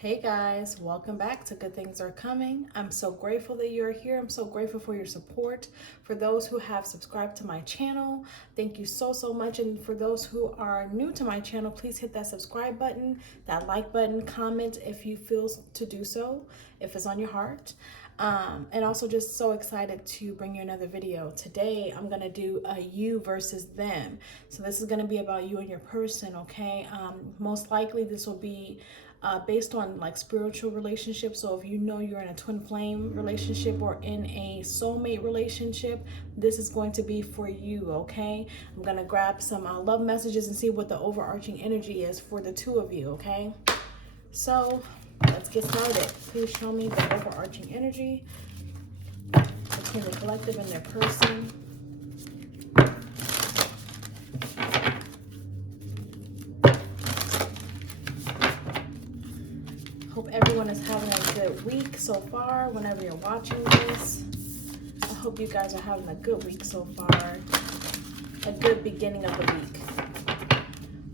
Hey guys, welcome back to Good Things Are Coming. I'm so grateful that you're here. I'm so grateful for your support. For those who have subscribed to my channel, thank you so much. And for those who are new to my channel, please hit that subscribe button, that like button, comment if you feel to do so, if it's on your heart. And also just so excited to bring you another video. Today, I'm going to do a you versus them. So this is going to be about you and your person, okay? Most likely this will be based on like spiritual relationships. So if you know you're in a twin flame relationship or in a soulmate relationship, this is going to be for you, okay? I'm going to grab some love messages and see what the overarching energy is for the two of you, okay? So let's get started. Please show me the overarching energy between the collective and their person. Hope everyone is having a good week so far whenever you're watching this. I hope you guys are having a good week so far. A good beginning of the week.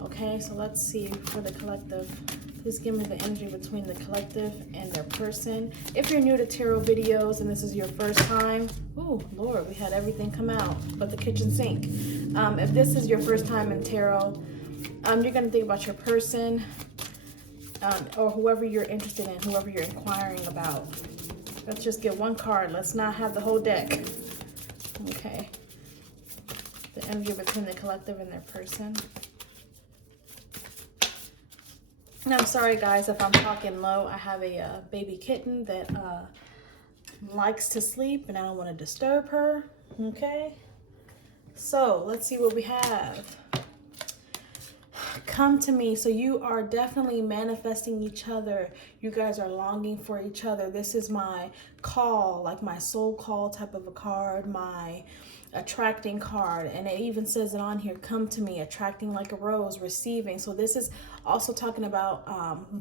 Okay, so let's see for the collective. Please give me the energy between the collective and their person. If you're new to tarot videos and this is your first time, oh Lord, we had everything come out but the kitchen sink. If this is your first time in tarot, you're going to think about your person, or whoever you're interested in, whoever you're inquiring about. Let's just get one card. Let's not have the whole deck. Okay. The energy between the collective and their person. And I'm sorry, guys, if I'm talking low. I have a baby kitten that likes to sleep, and I don't want to disturb her. Okay. So let's see what we have. Come to me. So you are definitely manifesting each other. You guys are longing for each other. This is my call, like my soul call type of a card, my attracting card. And it even says it on here, come to me, attracting like a rose, receiving. So this is also talking about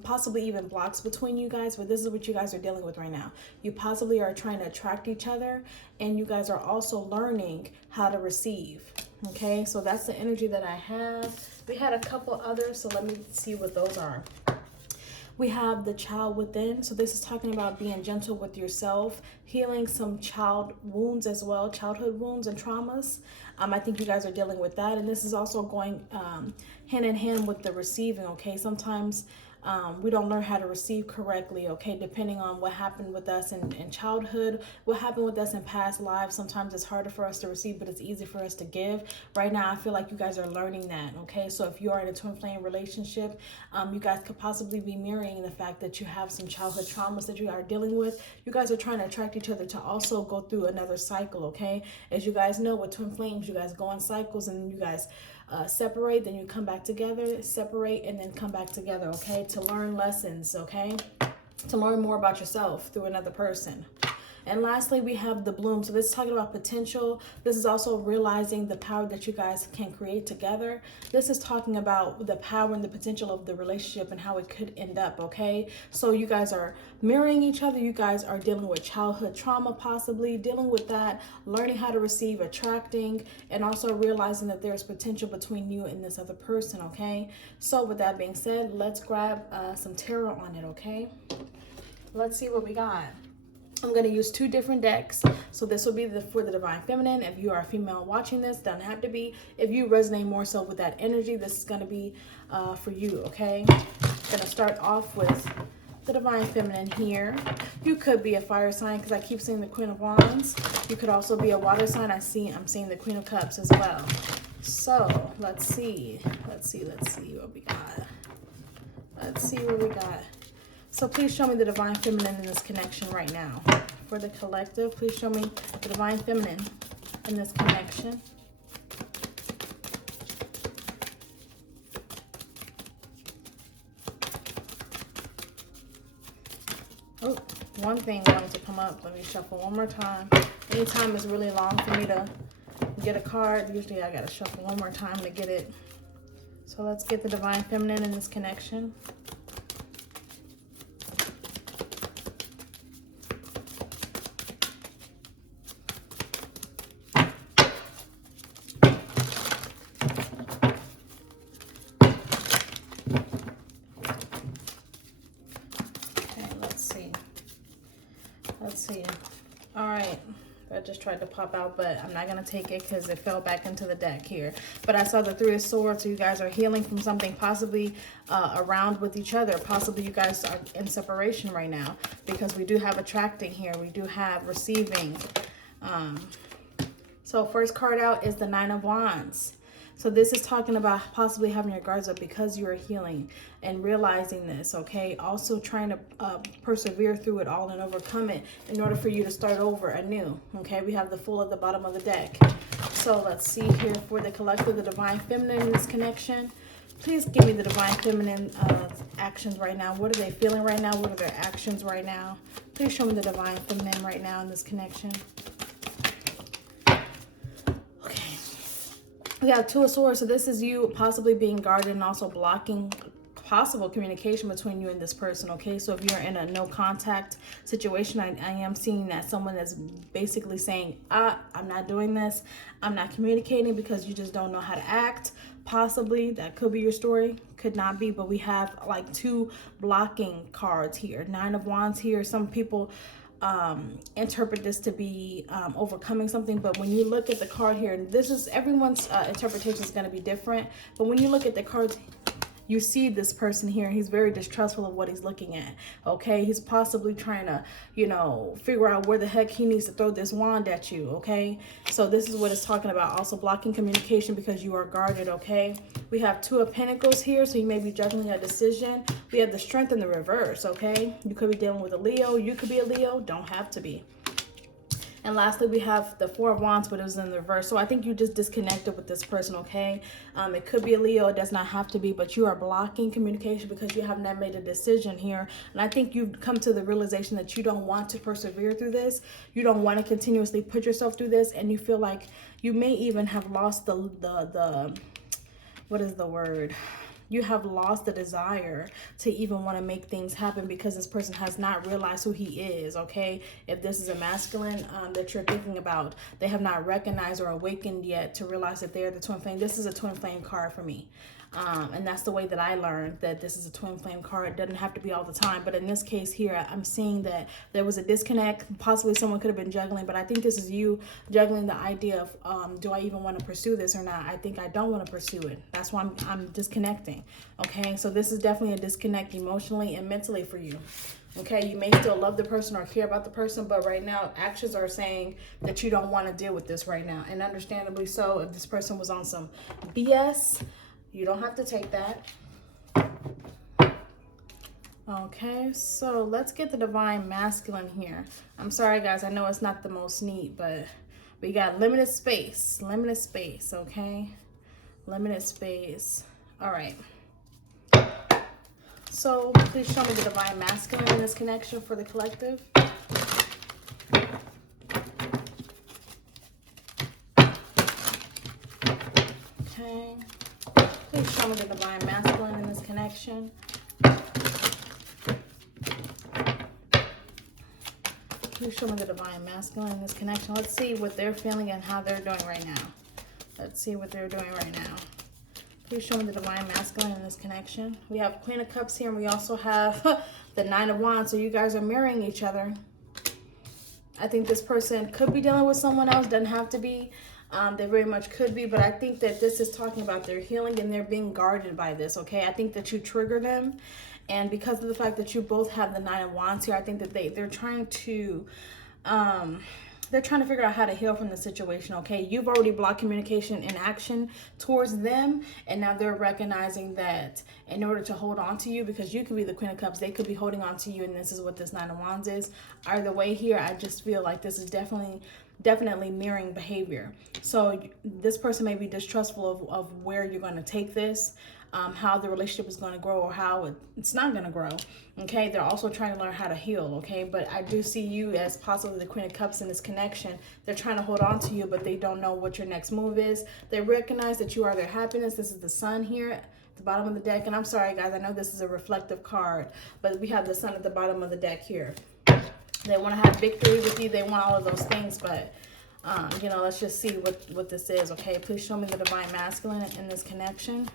possibly even blocks between you guys, but this is what you guys are dealing with right now. You possibly are trying to attract each other, and you guys are also learning how to receive. Okay, so that's the energy that I have. We had a couple others, so let me see what those are. We have the child within. So this is talking about being gentle with yourself, healing some child wounds as well, childhood wounds and traumas. I think you guys are dealing with that. And this is also going hand in hand with the receiving, okay? Sometimes we don't learn how to receive correctly, okay? Depending on what happened with us in childhood, what happened with us in past lives. Sometimes it's harder for us to receive, but it's easy for us to give. Right now, I feel like you guys are learning that, okay? So if you are in a twin flame relationship, you guys could possibly be mirroring the fact that you have some childhood traumas that you are dealing with. You guys are trying to attract each other to also go through another cycle, okay? As you guys know, with twin flames, you guys go in cycles, and you guys separate, then you come back together, separate, and then come back together, okay? To learn lessons, okay? To learn more about yourself through another person. And lastly, we have the bloom. So this is talking about potential. This is also realizing the power that you guys can create together. This is talking about the power and the potential of the relationship and how it could end up, okay? So you guys are mirroring each other. You guys are dealing with childhood trauma, possibly dealing with that, learning how to receive, attracting, and also realizing that there's potential between you and this other person, okay? So with that being said, let's grab some tarot on it, okay? Let's see what we got. I'm going to use two different decks. So this will be for the Divine Feminine. If you are a female watching this, doesn't have to be. If you resonate more so with that energy, this is going to be for you, okay? I'm going to start off with the Divine Feminine here. You could be a fire sign because I keep seeing the Queen of Wands. You could also be a water sign. I'm seeing the Queen of Cups as well. So let's see what we got. Let's see what we got. So please show me the Divine Feminine in this connection right now. For the collective, please show me the Divine Feminine in this connection. Oh, one thing wanted to come up. Let me shuffle one more time. Anytime it's really long for me to get a card, usually I gotta shuffle one more time to get it. So let's get the Divine Feminine in this connection. Let's see. All right. I just tried to pop out, but I'm not going to take it because it fell back into the deck here. But I saw the Three of Swords, so you guys are healing from something, possibly around with each other. Possibly you guys are in separation right now, because we do have attracting here. We do have receiving. So first card out is the Nine of Wands. So this is talking about possibly having your guards up because you are healing and realizing this, okay? Also trying to persevere through it all and overcome it in order for you to start over anew, okay? We have the Fool at the bottom of the deck. So let's see here for the collective, the Divine Feminine in this connection. Please give me the Divine Feminine actions right now. What are they feeling right now? What are their actions right now? Please show me the Divine Feminine right now in this connection. We have Two of Swords, so this is you possibly being guarded and also blocking possible communication between you and this person, okay? So if you're in a no contact situation, I am seeing that someone is basically saying, I'm not doing this, I'm not communicating because you just don't know how to act. Possibly that could be your story, could not be, but we have like two blocking cards here. Nine of Wands here. Some people interpret this to be overcoming something, but when you look at the card here, and this is everyone's interpretation is going to be different, but when you look at the cards, you see this person here, he's very distrustful of what he's looking at, okay? He's possibly trying to, you know, figure out where the heck he needs to throw this wand at you, okay? So this is what it's talking about. Also blocking communication because you are guarded, okay? We have Two of Pentacles here, so you may be juggling a decision. We have the Strength in the reverse, okay? You could be dealing with a Leo. You could be a Leo. Don't have to be. And lastly, we have the Four of Wands, but it was in the reverse. So I think you just disconnected with this person, okay? It could be a Leo. It does not have to be, but you are blocking communication because you have not made a decision here. And I think you've come to the realization that you don't want to persevere through this. You don't want to continuously put yourself through this. And you feel like you may even have lost the what is the word? You have lost the desire to even want to make things happen because this person has not realized who he is, okay? If this is a masculine that you're thinking about, they have not recognized or awakened yet to realize that they're the twin flame. This is a twin flame card for me. And that's the way that I learned that this is a twin flame card. It doesn't have to be all the time, but in this case here, I'm seeing that there was a disconnect. Possibly someone could have been juggling, but I think this is you juggling the idea of, do I even want to pursue this or not? I think I don't want to pursue it. That's why I'm disconnecting, okay? So this is definitely a disconnect emotionally and mentally for you. Okay, you may still love the person or care about the person, but right now actions are saying that you don't want to deal with this right now. And understandably so, if this person was on some BS, you don't have to take that. Okay, so let's get the Divine Masculine here. I'm sorry, guys. I know it's not the most neat, but we got limited space. Limited space, okay? Limited space. All right. So please show me the Divine Masculine in this connection for the collective. Okay. Please show me the Divine Masculine in this connection. Please show me the Divine Masculine in this connection. Let's see what they're feeling and how they're doing right now. Let's see what they're doing right now. Please show me the Divine Masculine in this connection. We have Queen of Cups here, and we also have the Nine of Wands. So you guys are mirroring each other. I think this person could be dealing with someone else. Doesn't have to be. They very much could be, but I think that this is talking about their healing and they're being guarded by this, okay? I think that you trigger them, and because of the fact that you both have the Nine of Wands here, I think that they're trying to figure out how to heal from the situation, okay? You've already blocked communication and action towards them, and now they're recognizing that in order to hold on to you, because you could be the Queen of Cups, they could be holding on to you, and this is what this Nine of Wands is. Either way here, I just feel like this is definitely mirroring behavior. So this person may be distrustful of where you're going to take this, how the relationship is going to grow, or how it's not going to grow, okay? They're also trying to learn how to heal, okay? But I do see you as possibly the Queen of Cups in this connection. They're trying to hold on to you, but they don't know what your next move is. They recognize that you are their happiness. This is the Sun here at the bottom of the deck, and I'm sorry, guys, I know this is a reflective card, but we have the Sun at the bottom of the deck here. They want to have victory with you. They want all of those things, but you know, let's just see what this is, okay? Please show me the Divine Masculine in this connection.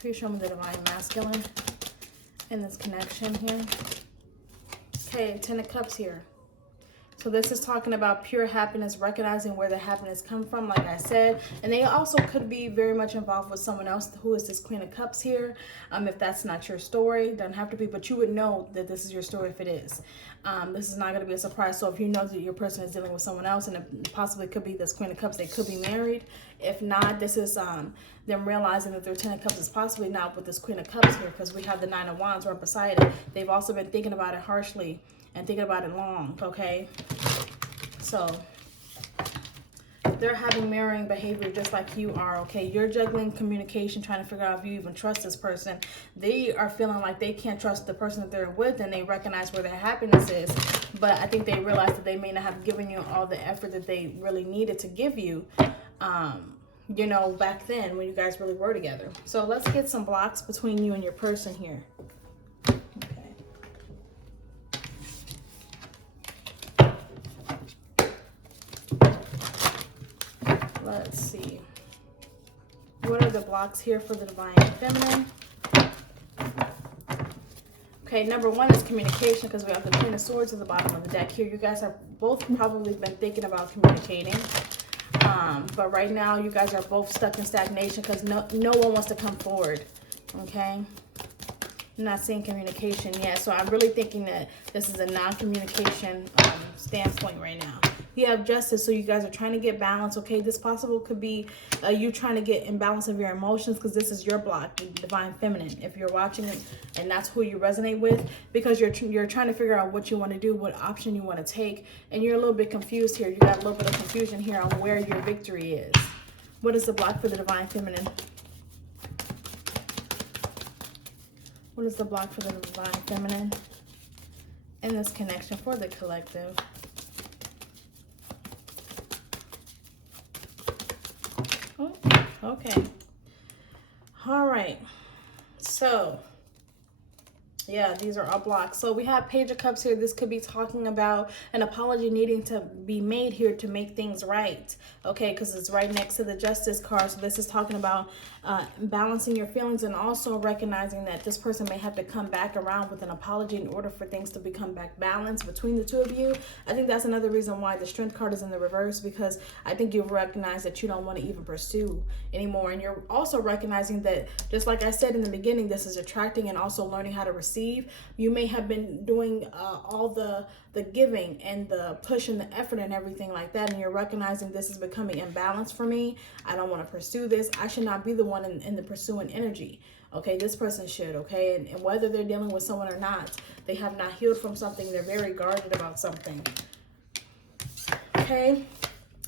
Please show me the Divine Masculine in this connection here. Okay, Ten of Cups here. So this is talking about pure happiness, recognizing where the happiness comes from, like I said. And they also could be very much involved with someone else who is this Queen of Cups here. If that's not your story, doesn't have to be, but you would know that this is your story if it is. This is not going to be a surprise. So if you know that your person is dealing with someone else, and it possibly could be this Queen of Cups, they could be married. If not, this is them realizing that their Ten of Cups is possibly not with this Queen of Cups here, because we have the Nine of Wands right beside it. They've also been thinking about it harshly and thinking about it long, okay? So they're having mirroring behavior just like you are, okay? You're juggling communication, trying to figure out if you even trust this person. They are feeling like they can't trust the person that they're with, and they recognize where their happiness is. But I think they realize that they may not have given you all the effort that they really needed to give you, you know, back then when you guys really were together. So let's get some blocks between you and your person here. Let's see. What are the blocks here for the Divine Feminine? Okay, number one is communication, because we have the Queen of Swords at the bottom of the deck here. You guys have both probably been thinking about communicating. But right now, you guys are both stuck in stagnation because no one wants to come forward. Okay? I'm not seeing communication yet. So I'm really thinking that this is a non-communication standpoint right now. You have Justice, so you guys are trying to get balance, okay? This possible could be you trying to get in balance of your emotions, because this is your block, the Divine Feminine. If you're watching it and that's who you resonate with, because you're trying to figure out what you want to do, what option you want to take, and you're a little bit confused here. You got a little bit of confusion here on where your victory is. What is the block for the Divine Feminine? What is the block for the Divine Feminine in this connection for the collective? Oh, okay. All right. So, yeah, these are all blocks. So we have Page of Cups here. This could be talking about an apology needing to be made here to make things right. Okay, because it's right next to the Justice card. So this is talking about balancing your feelings, and also recognizing that this person may have to come back around with an apology in order for things to become back balanced between the two of you. I think that's another reason why the Strength card is in the reverse, because I think you've recognized that you don't want to even pursue anymore. And you're also recognizing that, just like I said in the beginning, this is attracting and also learning how to receive. You may have been doing all the giving and the push and the effort and everything like that, and you're recognizing this is becoming imbalanced for me. I don't want to pursue this. I should not be the one in the pursuing energy. Okay, this person should, okay? And whether they're dealing with someone or not, they have not healed from something. They're very guarded about something. Okay?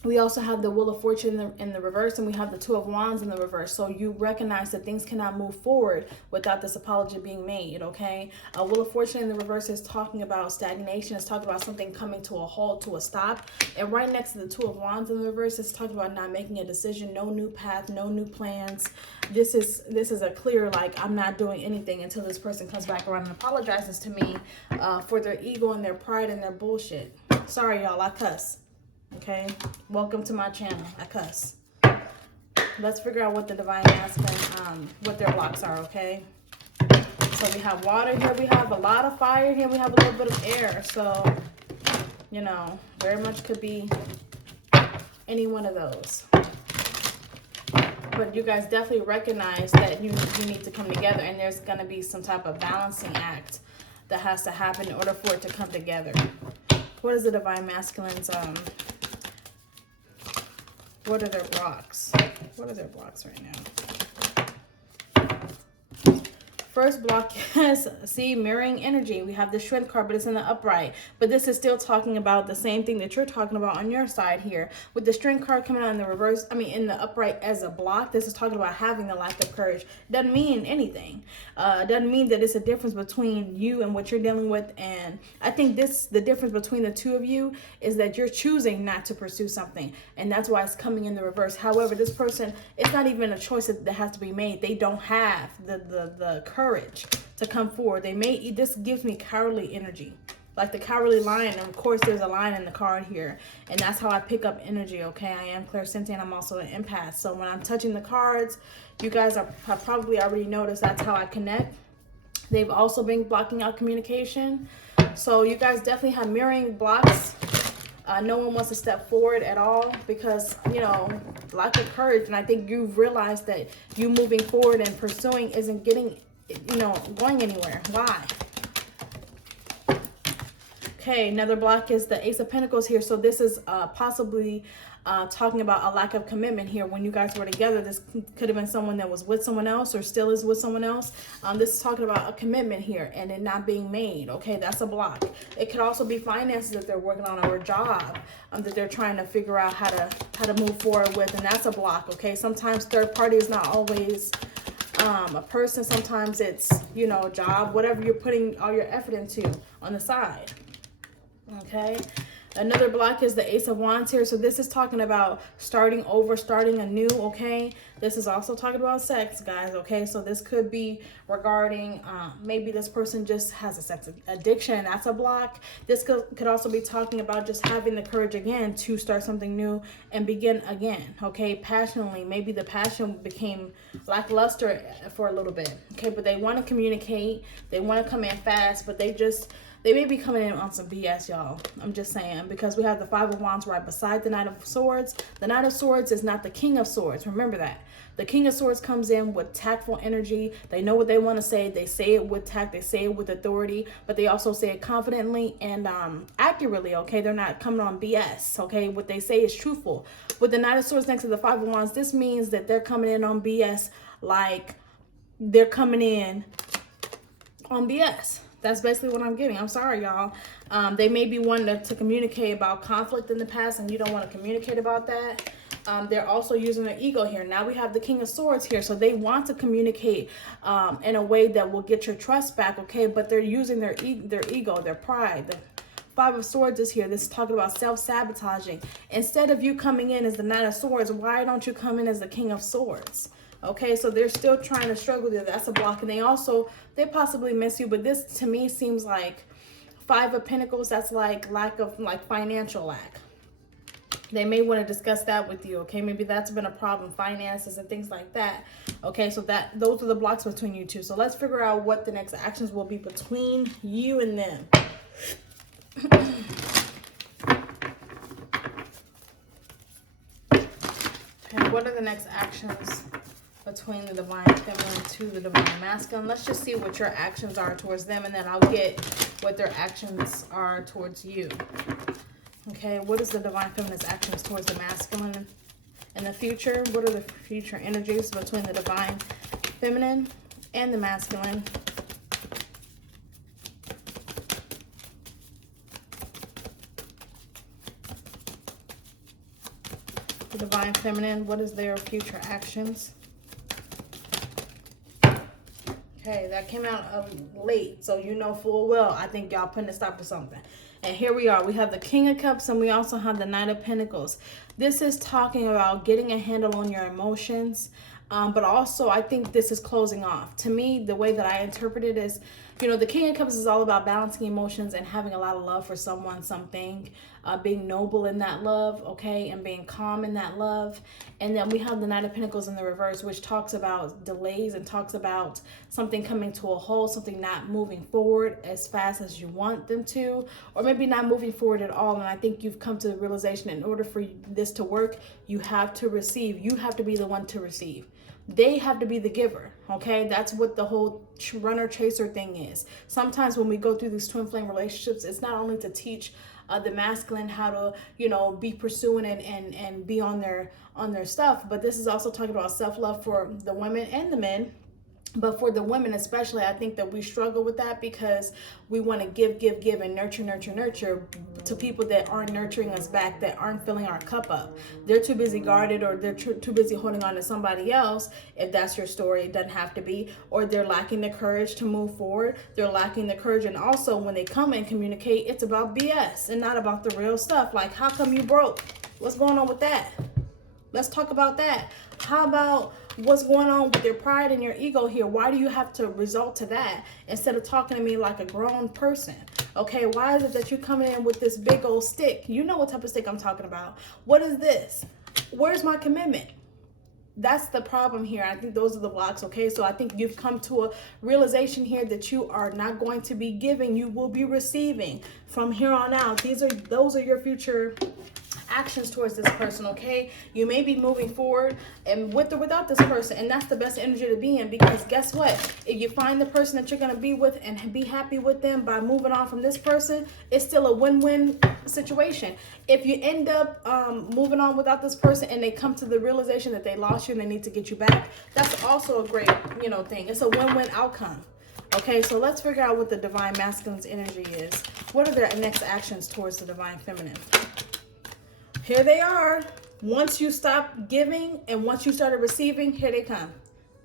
We also have the Wheel of Fortune in the reverse, and we have the Two of Wands in the reverse. So you recognize that things cannot move forward without this apology being made, okay? Wheel of Fortune in the reverse is talking about stagnation. It's talking about something coming to a halt, to a stop. And right next to the Two of Wands in the reverse, it's talking about not making a decision, no new path, no new plans. This is a clear, like, I'm not doing anything until this person comes back around and apologizes to me for their ego and their pride and their bullshit. Sorry, y'all, I cuss. Okay, welcome to my channel. I cuss. Let's figure out what the Divine Masculine, what their blocks are, okay? So we have water here. We have a lot of fire here. We have a little bit of air. So, you know, very much could be any one of those. But you guys definitely recognize that you need to come together, and there's going to be some type of balancing act that has to happen in order for it to come together. What is the Divine Masculine's, what are their blocks? What are their blocks right now? First block is, see, mirroring energy. We have the Strength card, but it's in the upright. But this is still talking about the same thing that you're talking about on your side here. With the Strength card coming out in the reverse, I mean, in the upright as a block, this is talking about having the lack of courage. Doesn't mean anything. Doesn't mean that it's a difference between you and what you're dealing with. And I think the difference between the two of you is that you're choosing not to pursue something. And that's why it's coming in the reverse. However, this person, it's not even a choice that has to be made. They don't have the courage to come forward. This gives me cowardly energy, like the cowardly lion. And of course there's a lion in the card here, and that's how I pick up energy. Okay, I am clairsentient. I'm also an empath, so when I'm touching the cards, you guys have probably already noticed that's how I connect. They've also been blocking out communication. So you guys definitely have mirroring blocks. No one wants to step forward at all because, you know, lack of courage. And I think you've realized that you moving forward and pursuing isn't getting, you know, going anywhere. Why? Okay, another block is the Ace of Pentacles here. So this is possibly talking about a lack of commitment here. When you guys were together, this could have been someone that was with someone else or still is with someone else. This is talking about a commitment here and it not being made. Okay, that's a block. It could also be finances that they're working on, or a job that they're trying to figure out how to move forward with, and that's a block. Okay, sometimes third party is not always a person. Sometimes it's, you know, a job, whatever you're putting all your effort into on the side. Okay, another block is the Ace of Wands here. So this is talking about starting over, starting anew. Okay, this is also talking about sex, guys. Okay, so this could be regarding maybe this person just has a sex addiction. That's a block. This could also be talking about just having the courage again to start something new and begin again. Okay, passionately. Maybe the passion became lackluster for a little bit. Okay, but they want to communicate. They want to come in fast, but they may be coming in on some BS, y'all. I'm just saying, because we have the Five of Wands right beside the Knight of Swords. The Knight of Swords is not the King of Swords. Remember that. The King of Swords comes in with tactful energy. They know what they want to say. They say it with tact. They say it with authority, but they also say it confidently and accurately, okay? They're not coming on BS, okay? What they say is truthful. With the Knight of Swords next to the Five of Wands, this means that they're coming in on BS like they're coming in on BS. That's basically what I'm getting. I'm sorry, y'all. They may be wanting to communicate about conflict in the past and you don't want to communicate about that. They're also using their ego here. Now we have the King of Swords here. So they want to communicate in a way that will get your trust back, okay? But they're using their ego, their pride. The Five of Swords is here. This is talking about self-sabotaging. Instead of you coming in as the Knight of Swords, why don't you come in as the King of Swords? Okay, so they're still trying to struggle there. That's a block. And they possibly miss you, but this to me seems like Five of Pentacles. That's like lack of, like, financial lack. They may want to discuss that with you. Okay, maybe that's been a problem, finances and things like that. Okay, so those are the blocks between you two. So let's figure out what the next actions will be between you and them. Okay, what are the next actions between the Divine Feminine to the Divine Masculine? Let's just see what your actions are towards them, and then I'll get what their actions are towards you. Okay, what is the Divine Feminine's actions towards the Masculine in the future? What are the future energies between the Divine Feminine and the Masculine? The Divine Feminine, what is their future actions? Okay, that came out late, so you know full well I think y'all putting a stop to something. And here we are. We have the King of Cups and we also have the Knight of Pentacles. This is talking about getting a handle on your emotions, but also I think this is closing off. To me, the way that I interpret it is, you know, the King of Cups is all about balancing emotions and having a lot of love for someone, something, being noble in that love, okay, and being calm in that love. And then we have the Knight of Pentacles in the reverse, which talks about delays and talks about something coming to a halt, something not moving forward as fast as you want them to, or maybe not moving forward at all. And I think you've come to the realization in order for this to work, you have to receive. You have to be the one to receive. They have to be the giver, okay? That's what the whole runner chaser thing is. Sometimes when we go through these twin flame relationships, it's not only to teach the masculine how to, you know, be pursuing and be on their stuff, but this is also talking about self-love for the women and the men. But for the women especially, I think that we struggle with that because we want to give and nurture to people that aren't nurturing us back, that aren't filling our cup up. They're too busy guarded, or they're too busy holding on to somebody else. If that's your story, it doesn't have to be. Or they're lacking the courage to move forward. They're lacking the courage. And also when they come and communicate, it's about BS and not about the real stuff. Like, how come you broke? What's going on with that? Let's talk about that. How about what's going on with your pride and your ego here? Why do you have to resort to that instead of talking to me like a grown person? Okay, why is it that you're coming in with this big old stick? You know what type of stick I'm talking about. What is this? Where's my commitment? That's the problem here. I think those are the blocks, okay? So I think you've come to a realization here that you are not going to be giving, you will be receiving from here on out. Those are your future actions towards this person, okay? You may be moving forward and with or without this person, and that's the best energy to be in, because guess what? If you find the person that you're going to be with and be happy with them by moving on from this person, it's still a win-win situation. If you end up moving on without this person and they come to the realization that they lost you and they need to get you back, that's also a great, thing. It's a win-win outcome. Okay, so let's figure out what the Divine Masculine's energy is. What are their next actions towards the Divine Feminine? Here they are. Once you stop giving and once you started receiving, here they come.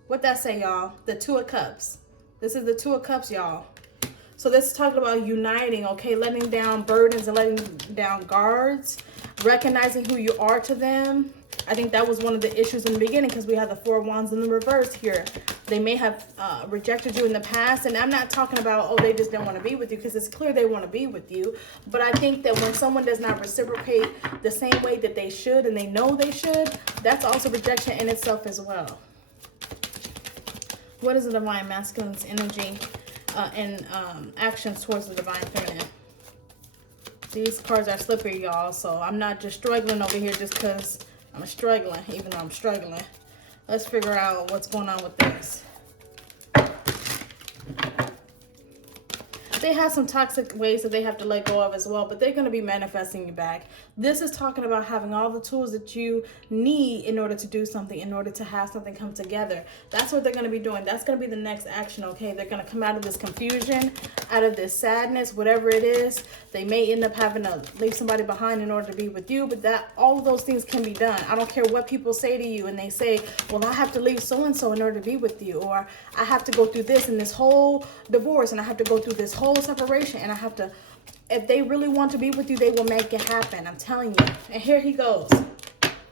What that say, y'all? The Two of Cups. This is the Two of Cups, y'all. So this is talking about uniting, okay? Letting down burdens and letting down guards. Recognizing who you are to them. I think that was one of the issues in the beginning, because we had the Four of Wands in the reverse here. They may have rejected you in the past. And I'm not talking about, oh, they just don't want to be with you, because it's clear they want to be with you. But I think that when someone does not reciprocate the same way that they should and they know they should, that's also rejection in itself as well. What is the Divine Masculine's energy and actions towards the Divine Feminine? These cards are slippery, y'all. So I'm not just struggling over here just because I'm struggling, even though I'm struggling. Let's figure out what's going on with this. They have some toxic ways that they have to let go of as well, but they're going to be manifesting you back. This is talking about having all the tools that you need in order to do something, in order to have something come together. That's what they're going to be doing. That's going to be the next action, okay? They're going to come out of this confusion, out of this sadness, whatever it is. They may end up having to leave somebody behind in order to be with you, but all of those things can be done. I don't care what people say to you, and they say, well, I have to leave so-and-so in order to be with you, or I have to go through this and this whole divorce, and I have to go through this whole separation, and I have to, if they really want to be with you, they will make it happen. I'm telling you. And here he goes.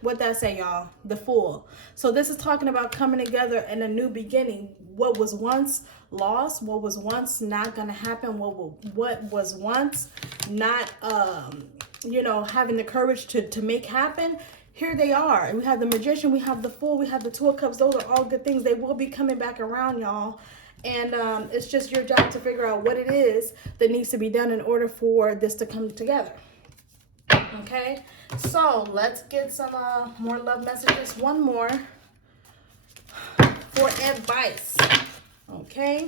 What that say, y'all? The Fool. So this is talking about coming together in a new beginning. What was once lost, what was once not going to happen, what was once not, having the courage to make happen. Here they are. And we have the Magician, we have the Fool, we have the Two of Cups. Those are all good things. They will be coming back around, y'all. And it's just your job to figure out what it is that needs to be done in order for this to come together. Okay, so let's get some more love messages. One more for advice. Okay.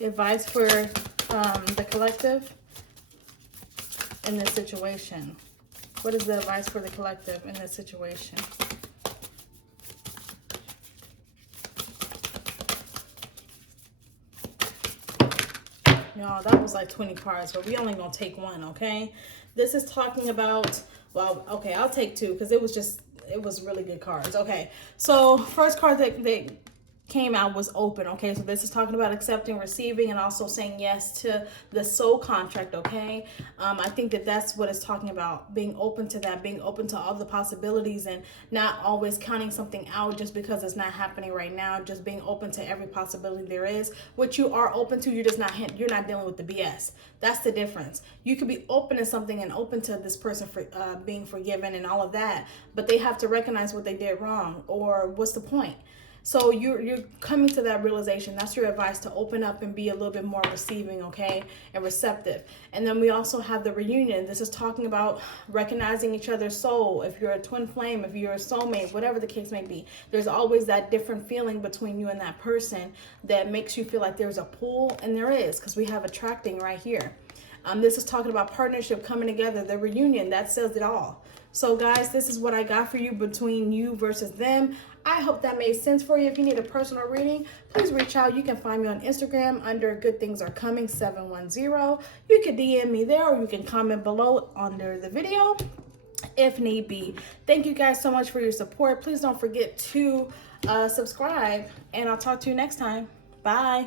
Advice for the collective in this situation. What is the advice for the collective in this situation? Y'all, that was like 20 cards, but we only gonna take one, okay? This is talking about, well, okay, I'll take two because it was really good cards. Okay, so first card that came out was open. Okay, so this is talking about accepting, receiving, and also saying yes to the soul contract. Okay, I think that's what it's talking about, being open to that, being open to all the possibilities, and not always counting something out just because it's not happening right now. Just being open to every possibility there is, which you are open to. You're not dealing with the BS. That's the difference. You could be open to something and open to this person for being forgiven and all of that, but they have to recognize what they did wrong, or what's the point? So you're coming to that realization. That's your advice, to open up and be a little bit more receiving, okay, and receptive. And then we also have the reunion. This is talking about recognizing each other's soul. If you're a twin flame, if you're a soulmate, whatever the case may be, there's always that different feeling between you and that person that makes you feel like there's a pull, and there is, because we have attracting right here. This is talking about partnership, coming together, the reunion. That says it all. So guys, this is what I got for you between you versus them. I hope that made sense for you. If you need a personal reading, please reach out. You can find me on Instagram under Good Things Are Coming 710. You can DM me there, or you can comment below under the video if need be. Thank you guys so much for your support. Please don't forget to subscribe, and I'll talk to you next time. Bye.